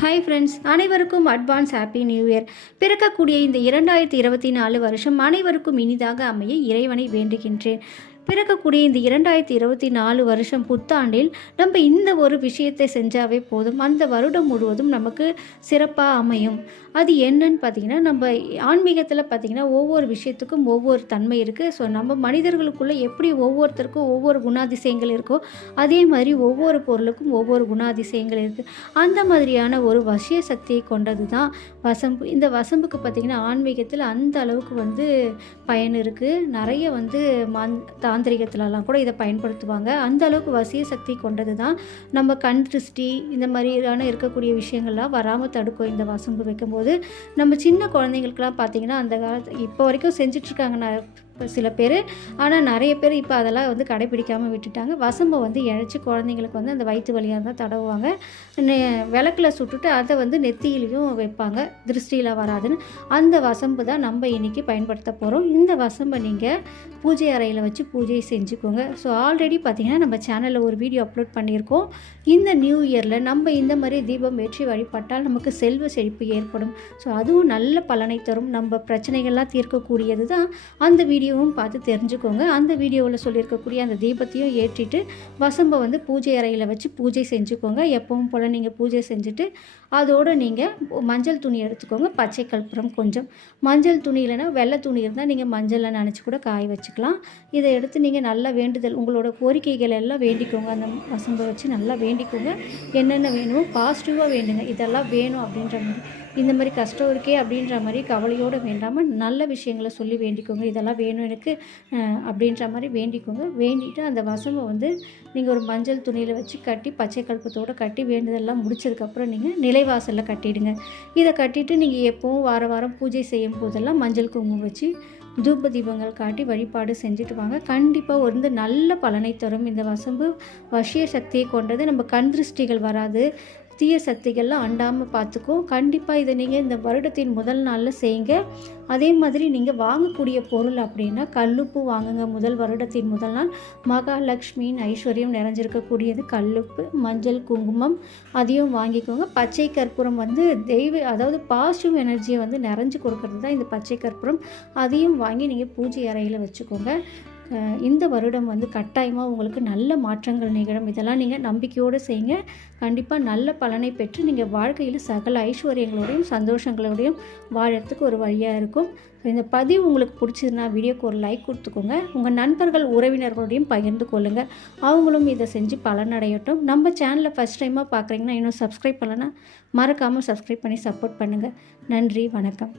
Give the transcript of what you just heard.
Hi friends அனைவருக்கும் advance happy new year பிறக்கக்கூடிய இந்த இரண்டாயிரத்தி இருபத்தி நாலு வருஷம் அனைவருக்கும் இனிதாக அமைய இறைவனை வேண்டுகின்றேன். பிறக்கக்கூடிய இந்த இரண்டாயிரத்தி இருபத்தி நாலு வருஷம் புத்தாண்டில் நம்ம இந்த ஒரு விஷயத்தை செஞ்சாவே போதும். அந்த வருடம் முழுவதும் நமக்கு சிறப்பாக அமையும். அது என்னன்னு பார்த்தீங்கன்னா நம்ம ஆன்மீகத்தில் பார்த்தீங்கன்னா ஒவ்வொரு விஷயத்துக்கும் ஒவ்வொரு தன்மை இருக்குது ஸோ நம்ம மனிதர்களுக்குள்ளே எப்படி ஒவ்வொருத்தருக்கும் ஒவ்வொரு குணாதிசயங்கள் இருக்கோ அதே மாதிரி ஒவ்வொரு பொருளுக்கும் ஒவ்வொரு குணாதிசயங்கள் இருக்குது அந்த மாதிரியான ஒரு வசிய சக்தியை கொண்டது தான் வசம்பு. இந்த வசம்புக்கு பார்த்திங்கன்னா ஆன்மீகத்தில் அந்த அளவுக்கு வந்து பயன் இருக்குது நிறைய வந்து மந் தாந்திரிகத்துலலாம் கூட இதை பயன்படுத்துவாங்க. அந்த அளவுக்கு வசிய சக்தி கொண்டது தான் நம்ம கண் திருஷ்டி இந்த மாதிரியான இருக்கக்கூடிய விஷயங்கள்லாம் வராமல் தடுக்கும் இந்த வசம்பு வைக்கும்போது. நம்ம சின்ன குழந்தைங்களுக்குலாம் பார்த்திங்கன்னா அந்த காலத்து இப்போ வரைக்கும் செஞ்சிட்ருக்காங்க நான் சில பேர். ஆனால் நிறைய பேர் இப்போ அதெல்லாம் வந்து கடைப்பிடிக்காமல் விட்டுட்டாங்க. வசம்பை வந்து இழைச்சி குழந்தைங்களுக்கு வந்து அந்த வயிற்று வலியாக இருந்தால் தடவுவாங்க. நெ- சுட்டுட்டு அதை வந்து நெத்தியிலையும் வைப்பாங்க. திருஷ்டியில் வராதுன்னு. அந்த வசம்பு தான் நம்ம இன்றைக்கி பயன்படுத்த போகிறோம் இந்த வசம்பை நீங்கள் பூஜை அறையில் வச்சு பூஜையை செஞ்சுக்கோங்க. ஸோ ஆல்ரெடி பார்த்தீங்கன்னா நம்ம சேனலில் ஒரு வீடியோ அப்லோட் பண்ணியிருக்கோம். இந்த நியூ இயரில் நம்ம இந்த மாதிரி தீபம் ஏற்றி வழிபட்டால் நமக்கு செல்வ செழிப்பு ஏற்படும். ஸோ அதுவும் நல்ல பலனை தரும். நம்ம பிரச்சனைகள்லாம் தீர்க்கக்கூடியது தான் அந்த வீடியோவும் பார்த்து தெரிஞ்சுக்கோங்க. அந்த வீடியோவில் சொல்லியிருக்கக்கூடிய அந்த தீபத்தையும் ஏற்றிட்டு வசம்பை வந்து பூஜை அறையில் வச்சு பூஜை செஞ்சுக்கோங்க. எப்பவும் போல் நீங்கள் பூஜை செஞ்சுட்டு அதோடு நீங்கள் மஞ்சள் துணி எடுத்துக்கோங்க. பச்சை கற்பூரம் கொஞ்சம். மஞ்சள் துணி இல்லைன்னா வெள்ளை துணி இருந்தால் நீங்கள் மஞ்சளில் நினச்சி கூட காய வச்சுக்கலாம். இதை எடுத்து நீங்கள் நல்லா வேண்டுதல் உங்களோட கோரிக்கைகள் எல்லாம் வேண்டிக்கோங்க. அந்த வசம்பை வச்சு நல்லா வேண்டிக்கோங்க. என்னென்ன வேணுமோ பாசிட்டிவாக வேண்டுங்க. இதெல்லாம் வேணும் அப்படின்ற மாதிரி. இந்த மாதிரி கஷ்டம் இருக்கே அப்படின்ற மாதிரி கவலையோடு வேண்டாமல் நல்ல விஷயங்களை சொல்லி வேண்டிக்கோங்க. இதெல்லாம் வேணும் எனக்கு அப்படின்ற மாதிரி வேண்டிக்கோங்க. வேண்டிட்டு அந்த வசம்பை வந்து நீங்கள் ஒரு மஞ்சள் துணியில் வச்சு கட்டி பச்சை கல்பத்தோடு கட்டி வேண்டுதெல்லாம் முடிச்சதுக்கப்புறம் நீங்கள் நிலைவாசலில் கட்டிடுங்க. இதை கட்டிட்டு நீங்கள் எப்போவும் வார வாரம் பூஜை செய்யும் போதெல்லாம் மஞ்சள் குங்குமம் வச்சு தூப தீபங்கள் காட்டி வழிபாடு செஞ்சுட்டு வாங்க. கண்டிப்பாக ஒரு நல்ல பலனை தரும். இந்த வசம்பு வசிய சக்தியை கொண்டது. நம்ம கண் திருஷ்டிகள் வராது. தீய சக்திகள்லாம் அண்டாமல் பார்த்துக்கும் கண்டிப்பாக இதை நீங்கள் இந்த வருடத்தின் முதல் நாளில் செய்யுங்க. அதே மாதிரி நீங்கள் வாங்கக்கூடிய பொருள் அப்படின்னா கல்லுப்பு வாங்குங்க. முதல் வருடத்தின் முதல் நாள் மகாலட்சுமியின் ஐஸ்வர்யம் நிறைஞ்சிருக்கக்கூடியது கல்லுப்பு மஞ்சள் குங்குமம் அதையும் வாங்கிக்கோங்க. பச்சை கற்பூரம் வந்து தெய்வ அதாவது பாசிட்டிவ் எனர்ஜியை வந்து நிறைஞ்சு கொடுக்கறது தான் இந்த பச்சை கற்பூரம். அதையும் வாங்கி நீங்கள் பூஜை அறையில் வச்சுக்கோங்க. இந்த வருடம் வந்து கட்டாயமாக உங்களுக்கு நல்ல மாற்றங்கள் நிகழும். இதெல்லாம் நீங்கள் நம்பிக்கையோடு செய்யுங்க. கண்டிப்பாக நல்ல பலனை பெற்று நீங்கள் வாழ்க்கையில் சகல ஐஸ்வர்யங்களோடையும் சந்தோஷங்களோடையும் வாழறதுக்கு ஒரு வழியாக இருக்கும். இந்த பதிவு உங்களுக்கு பிடிச்சதுன்னா வீடியோக்கு ஒரு லைக் கொடுத்துக்கோங்க. உங்கள் நண்பர்கள் உறவினர்களோடையும் பகிர்ந்து கொள்ளுங்கள் அவங்களும் இதை செஞ்சு பலனடையட்டும். நம்ம சேனலை ஃபஸ்ட் டைமாக பார்க்குறீங்கன்னா இன்னும் சப்ஸ்கிரைப் பண்ணலன்னா மறக்காமல் சப்ஸ்கிரைப் பண்ணி சப்போர்ட் பண்ணுங்கள் நன்றி வணக்கம்.